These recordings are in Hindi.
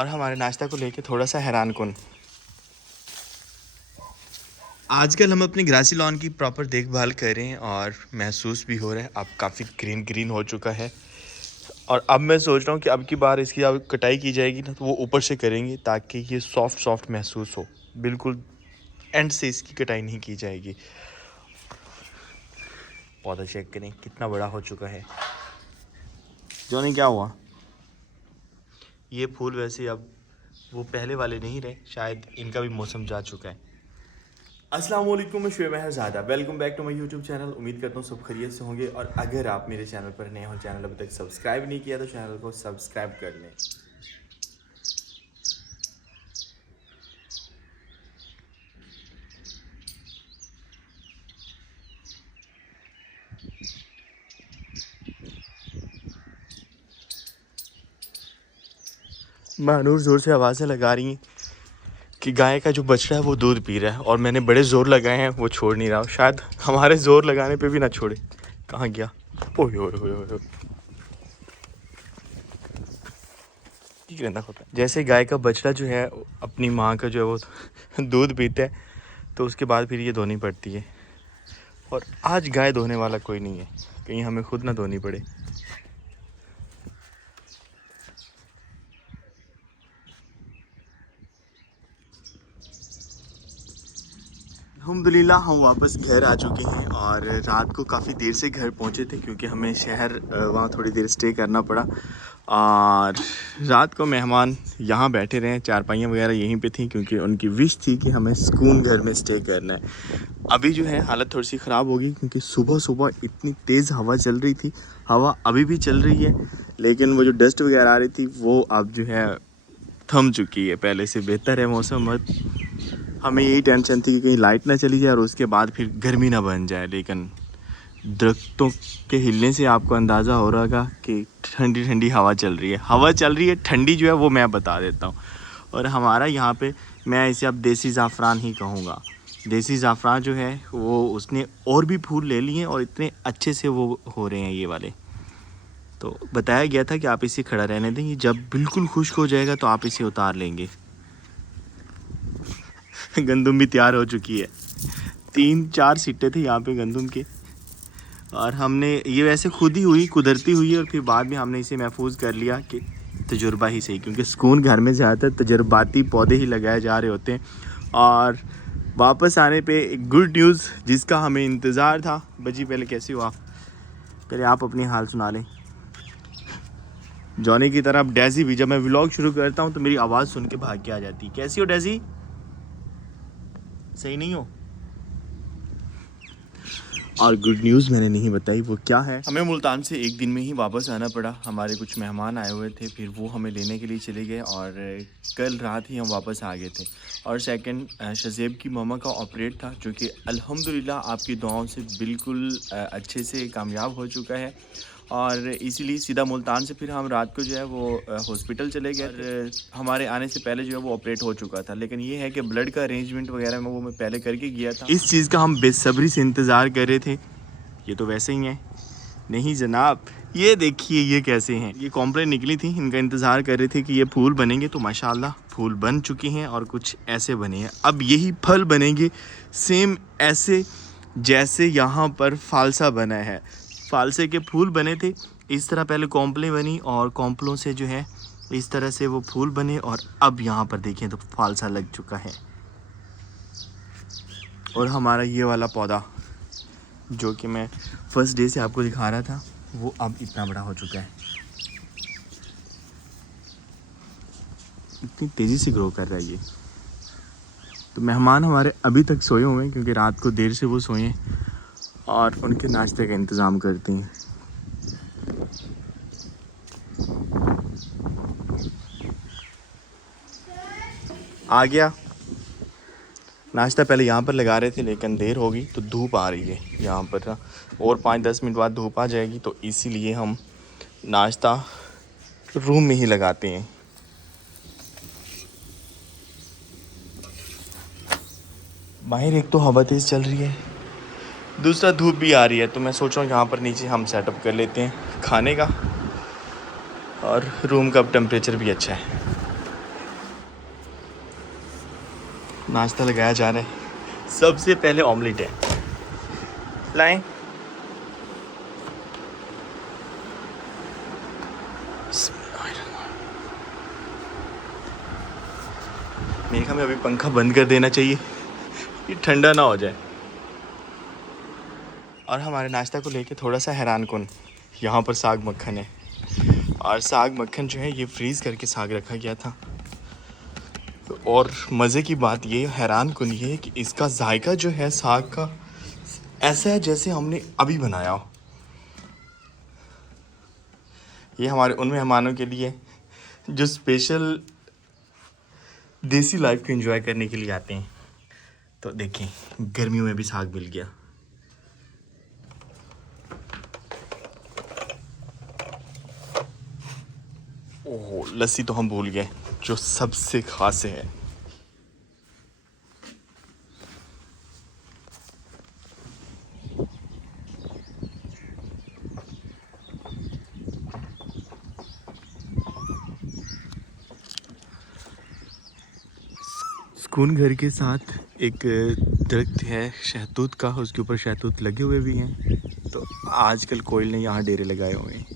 और हमारे नाश्ता को लेके थोड़ा सा हैरान कुन। आजकल हम अपनी ग्रासी लॉन की प्रॉपर देखभाल कर रहे हैं और महसूस भी हो रहा है अब काफ़ी ग्रीन ग्रीन हो चुका है। और अब मैं सोच रहा हूँ कि अब की बार इसकी अब कटाई की जाएगी ना तो वो ऊपर से करेंगे ताकि ये सॉफ्ट सॉफ्ट महसूस हो। बिल्कुल एंड से इसकी कटाई नहीं की जाएगी। पौधा चेक करें कितना बड़ा हो चुका है। जॉनी क्या हुआ? ये फूल वैसे अब वो पहले वाले नहीं रहे, शायद इनका भी मौसम जा चुका है। अस्सलाम वालेकुम, मैं Shoaib Ahmed, welcome back to my YouTube channel. उम्मीद करता हूँ सब खैरियत से होंगे। और अगर आप मेरे चैनल पर नए हो, चैनल अभी तक सब्सक्राइब नहीं किया तो चैनल को सब्सक्राइब कर लें। महानूर ज़ोर से आवाज़ें लगा रही हैं कि गाय का जो बछड़ा है वो दूध पी रहा है और मैंने बड़े ज़ोर लगाए हैं, वो छोड़ नहीं रहा। शायद हमारे ज़ोर लगाने पे भी ना छोड़े। कहाँ गया? ओए ओए ओए ओए। जैसे गाय का बछड़ा जो है अपनी माँ का जो है वो दूध पीता है तो उसके बाद फिर ये धोनी पड़ती है। और आज गाय धोने वाला कोई नहीं है, कहीं हमें खुद ना धोनी पड़े। अल्हम्दुलिल्लाह हम वापस घर आ चुके हैं और रात को काफ़ी देर से घर पहुंचे थे क्योंकि हमें शहर वहाँ थोड़ी देर स्टे करना पड़ा। और रात को मेहमान यहाँ बैठे रहे, चारपाइयाँ वगैरह यहीं पे थी क्योंकि उनकी विश थी कि हमें सुकून घर में स्टे करना है। अभी जो है हालत थोड़ी सी ख़राब होगी क्योंकि सुबह सुबह इतनी तेज़ हवा चल रही थी। हवा अभी भी चल रही है लेकिन वो जो डस्ट वगैरह आ रही थी वो अब जो है थम चुकी है। पहले से बेहतर है मौसम। हमें यही टेंशन थी कि कहीं लाइट ना चली जाए और उसके बाद फिर गर्मी ना बन जाए। लेकिन दरख्तों के हिलने से आपको अंदाज़ा हो रहा होगा कि ठंडी ठंडी हवा चल रही है। हवा चल रही है ठंडी जो है वो मैं बता देता हूँ। और हमारा यहाँ पे मैं इसे अब देसी ज़ाफ़रान ही कहूँगा। देसी ज़ाफ़रान जो है वो उसने और भी फूल ले लिए हैं और इतने अच्छे से वो हो रहे हैं ये वाले। तो बताया गया था कि आप इसे खड़ा रहने दें, जब बिल्कुल खुश्क हो जाएगा तो आप इसे उतार लेंगे। गंदम भी तैयार हो चुकी है। 3-4 सिट्टे थे यहाँ पे गंदम के और हमने ये वैसे खुद ही हुई, कुदरती हुई है। और फिर बाद में हमने इसे महफूज कर लिया कि तजुर्बा ही सही, क्योंकि सुकून घर में ज़्यादातर तजुर्बाती पौधे ही लगाए जा रहे होते हैं। और वापस आने पे एक गुड न्यूज़ जिसका हमें इंतज़ार था। बजी पहले कैसी हो आप? पहले आप अपनी हाल सुना लें। जॉनी की तरह अब डेज़ी भी, जब मैं व्लॉग शुरू करता हूँ तो मेरी आवाज़ सुन के भाग के आ जाती। कैसी हो डेज़ी? सही नहीं हो? और गुड न्यूज़ मैंने नहीं बताई वो क्या है। हमें मुल्तान से एक दिन में ही वापस आना पड़ा। हमारे कुछ मेहमान आए हुए थे, फिर वो हमें लेने के लिए चले गए और कल रात ही हम वापस आ गए थे। और सेकंड शज़ेब की मम्मा का ऑपरेट था जो कि अल्हम्दुलिल्लाह आपकी दुआओं से बिल्कुल अच्छे से कामयाब हो चुका है। और इसीलिए सीधा मुल्तान से फिर हम रात को जो है वो हॉस्पिटल चले गए। हमारे आने से पहले जो है वो ऑपरेट हो चुका था, लेकिन ये है कि ब्लड का अरेंजमेंट वगैरह में वो मैं पहले करके गया था। इस चीज़ का हम बेसब्री से इंतज़ार कर रहे थे। ये तो वैसे ही हैं। नहीं जनाब, ये देखिए ये कैसे हैं। ये कॉम्प्लेन निकली थी, इनका इंतज़ार कर रहे थे कि ये फूल बनेंगे, तो माशाल्लाह फूल बन चुके हैं और कुछ ऐसे बने हैं। अब यही फल बनेंगे सेम ऐसे जैसे यहाँ पर फालसा बना है। फालसे के फूल बने थे इस तरह, पहले कॉम्प्लें बनी और कॉम्प्लों से जो है इस तरह से वो फूल बने। और अब यहाँ पर देखें तो फालसा लग चुका है। और हमारा ये वाला पौधा जो कि मैं फर्स्ट डे से आपको दिखा रहा था वो अब इतना बड़ा हो चुका है। इतनी तेज़ी से ग्रो कर रहा है ये। तो मेहमान हमारे अभी तक सोए हुए हैं क्योंकि रात को देर से वो सोए हैं और उनके नाश्ते का इंतज़ाम करते हैं। आ गया नाश्ता। पहले यहाँ पर लगा रहे थे लेकिन देर हो गई तो धूप आ रही है यहाँ पर ना, और 5-10 मिनट बाद धूप आ जाएगी, तो इसीलिए हम नाश्ता रूम में ही लगाते हैं। बाहर एक तो हवा तेज़ चल रही है, दूसरा धूप भी आ रही है। तो मैं सोच रहा हूँ यहाँ पर नीचे हम सेटअप कर लेते हैं खाने का, और रूम का टेम्परेचर भी अच्छा है। नाश्ता लगाया जा रहा है। सबसे पहले ऑमलेट है, लाएं। मेरे ख्याल में अभी पंखा बंद कर देना चाहिए, ये ठंडा ना हो जाए। और हमारे नाश्ता को लेके थोड़ा सा हैरान कौन, यहाँ पर साग मक्खन है। और साग मक्खन जो है ये फ्रीज़ करके साग रखा गया था। और मज़े की बात ये, हैरान कौन ये है कि इसका जायका जो है साग का ऐसा है जैसे हमने अभी बनाया हो। ये हमारे उन मेहमानों के लिए जो स्पेशल देसी लाइफ को एंजॉय करने के लिए आते हैं। तो देखें, गर्मियों में भी साग मिल गया। ओह, लस्सी तो हम भूल गए जो सबसे खास है। सुकून घर के साथ एक दरख्त है शहतूत का, उसके ऊपर शहतूत लगे हुए भी हैं। तो आजकल कोयल ने यहाँ डेरे लगाए हुए हैं।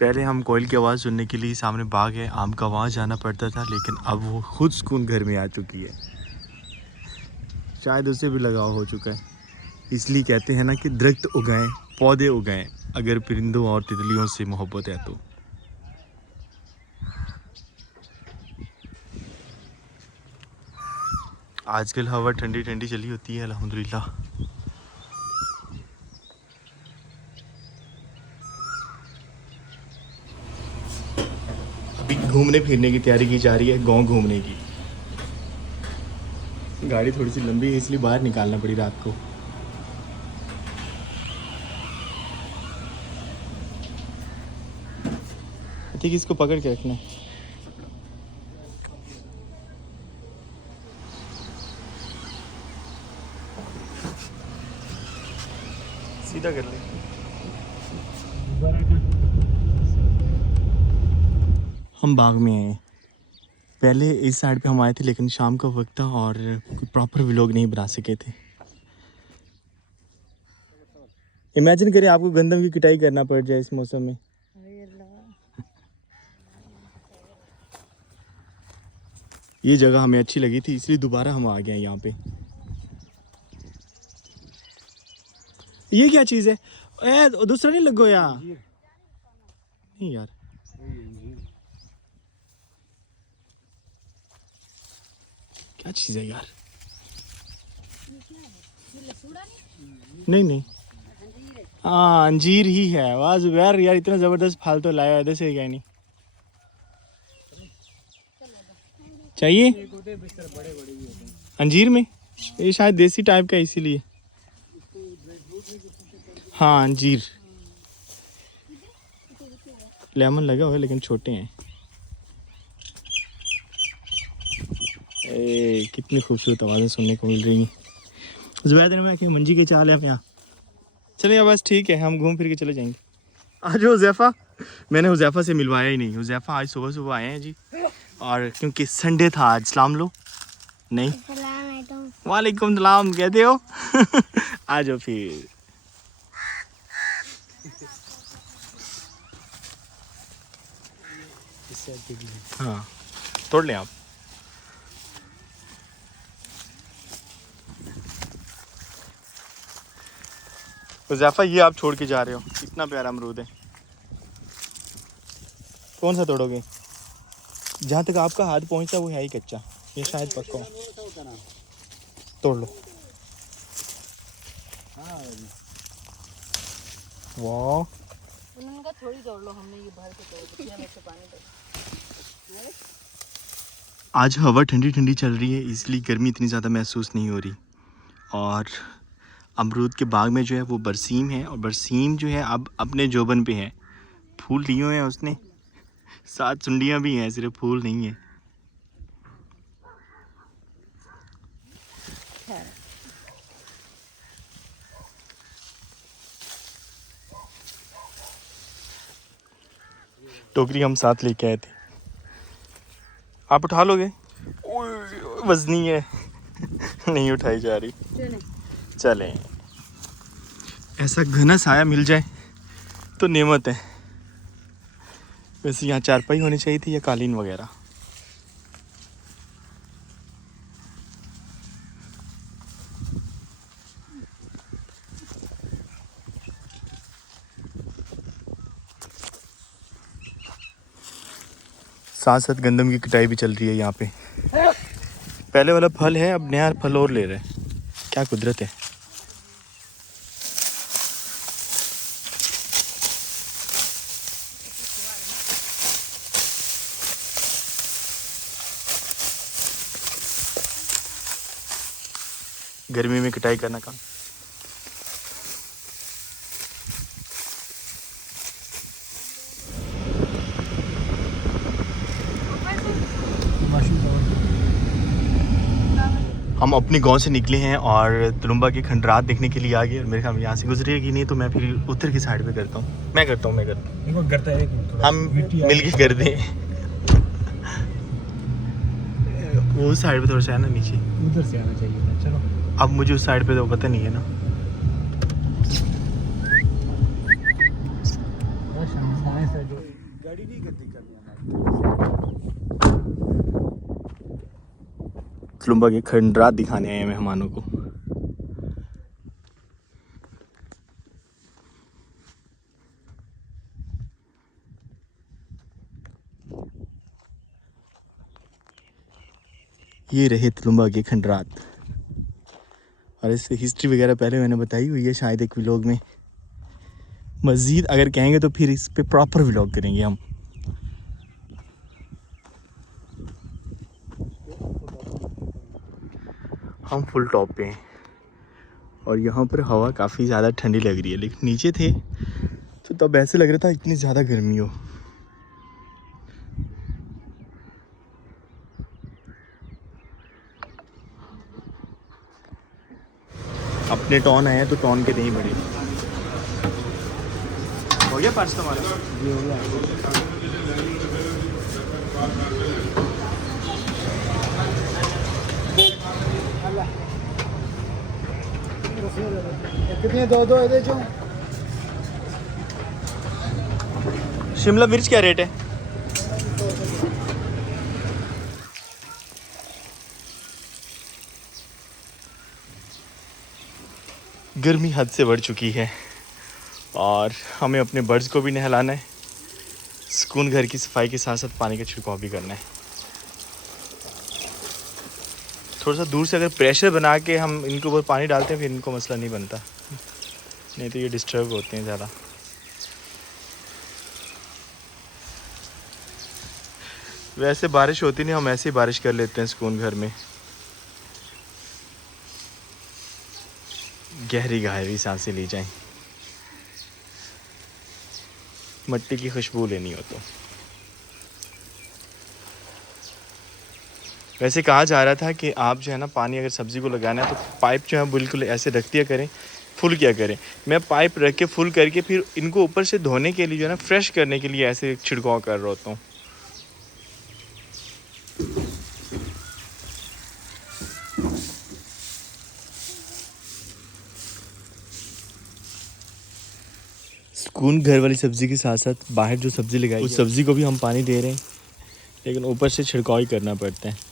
पहले हम कोयल की आवाज़ सुनने के लिए सामने बाग है आम का, वहाँ जाना पड़ता था, लेकिन अब वो खुद सुकून घर में आ चुकी है। शायद उसे भी लगाव हो चुका है। इसलिए कहते हैं ना कि दरख्त उगाएं, पौधे उगाएं, अगर परिंदों और तितलियों से मोहब्बत है तो। आजकल हवा ठंडी ठंडी चली होती है, अल्हम्दुलिल्लाह। अभी घूमने फिरने की तैयारी की जा रही है, गांव घूमने की। गाड़ी थोड़ी सी लंबी है इसलिए बाहर निकालना पड़ी रात को। ठीक, इसको पकड़ के रखना। सीधा कर ले। हम बाग में हैं। पहले इस साइड पे हम आए थे, लेकिन शाम का वक्त था और प्रॉपर व्लॉग नहीं बना सके थे। इमेजिन करें आपको गंदम की कटाई करना पड़ जाए इस मौसम में। ये जगह हमें अच्छी लगी थी इसलिए दोबारा हम आ गए हैं यहाँ पे। ये क्या चीज़ है? दूसरा नहीं लगो यार। नहीं यार, क्या चीज़ है यार? नहीं नहीं, हाँ अंजीर ही है। वाह जुबैर यार, इतना ज़बरदस्त फल तो लाया, इधर से क्या नहीं चाहिए अंजीर में। ये शायद देसी टाइप का इसीलिए। हाँ अंजीर, लेमन लगा हुआ है लेकिन छोटे हैं। कितनी खूबसूरत आवाज़ें सुनने को मिल रही हैं। जुबैर में कि मंजी के चाल है आप यहाँ। चलिए बस ठीक है, हम घूम फिर के चले जाएंगे। आज हुज़ैफ़ा, मैंने हुज़ैफ़ा से मिलवाया ही नहीं। हुज़ैफ़ा आज सुबह सुबह आए हैं जी, और क्योंकि संडे था आज। सलाम लो। नहीं, वालेकुम सलाम कहते हो। आ जाओ फिर। हाँ, तोड़ लें आप। हुज़ैफ़ा ये आप छोड़ के जा रहे हो, इतना प्यारा अमरूद है। कौन सा तोड़ोगे? जहाँ तक आपका हाथ पहुँचता वो है ही कच्चा, ये शायद पक्का हो। तोड़ लो। वाह, थोड़ी तोड़ लो, हमने ये भर के तोड़ दिया। पानी दो। आज हवा ठंडी ठंडी चल रही है इसलिए गर्मी इतनी ज़्यादा महसूस नहीं हो रही। और अमरूद के बाग में जो है वो बरसीम है, और बरसीम जो है अब अपने जोबन पे है। फूल लिए हुए हैं उसने, 7 सुंडियाँ भी हैं, सिर्फ फूल नहीं है। टोकरी हम साथ लेके आए थे। आप उठा लोगे? वजनी है। नहीं उठाई जा रही। चलें। ऐसा घना साया मिल जाए तो नेमत है। वैसे यहाँ चारपाई होनी चाहिए थी या कालीन वगैरह। साथ साथ गंदम की कटाई भी चल रही है यहाँ पे। पहले वाला फल है, अब नया फल और ले रहे हैं। क्या कुदरत है। गर्मी में कटाई करना काम। हम अपने गांव से निकले हैं और तुलुम्बा की खंडरात देखने के लिए आ गए। और मेरे ख्याल में यहाँ से गुजरेगी नहीं तो मैं फिर उत्तर की साइड पे करता हूँ। मैं करता हूँ। हम मिल के कर दें। वो साइड पे थोड़ा सा है ना, नीचे उधर से आना चाहिए। चलो अब मुझे उस साइड पे तो पता नहीं है ना। गाड़ी नहीं करती कभी। तुलुम्बा की खंडरात दिखाने आए हैं मेहमानों को। ये रहे तुलुम्बा की खंडरात। और इससे हिस्ट्री वगैरह पहले मैंने बताई हुई है शायद एक व्लॉग में। मज़ीद अगर कहेंगे तो फिर इस पे प्रॉपर व्लॉग करेंगे हम। फुल टॉप पे हैं और यहाँ पर हवा काफ़ी ज़्यादा ठंडी लग रही है, लेकिन नीचे थे तो तब ऐसे लग रहा था इतनी ज़्यादा गर्मी हो। अपने टॉन आए हैं तो टॉन के नहीं बड़े। हो गया पर्स तुम्हारा? जी हो गया। कितने दो ये जो शिमला मिर्च क्या रेट है? गर्मी हद से बढ़ चुकी है और हमें अपने बर्ड्स को भी नहलाना है। सुकून घर की सफाई के साथ साथ पानी का छिड़काव भी करना है। थोड़ा सा दूर से अगर प्रेशर बना के हम इनके ऊपर पानी डालते हैं फिर इनको मसला नहीं बनता, नहीं तो ये डिस्टर्ब होते हैं ज़्यादा। वैसे बारिश होती नहीं, हम ऐसे ही बारिश कर लेते हैं सुकून घर में। गहरी गहरी सांसें ली जाएं, मिट्टी की खुशबू लेनी हो तो। वैसे कहा जा रहा था कि आप जो है ना पानी अगर सब्ज़ी को लगाना है तो पाइप जो है बिल्कुल ऐसे रख दिया करें, फुल किया करें। मैं पाइप रख के फुल करके फिर इनको ऊपर से धोने के लिए जो है ना फ्रेश करने के लिए ऐसे छिड़काव कर रहा होता हूँ। सुकून घर वाली सब्ज़ी के साथ साथ बाहर जो सब्ज़ी लगाई उस सब्ज़ी को भी हम पानी दे रहे हैं, लेकिन ऊपर से छिड़काव ही करना पड़ता है।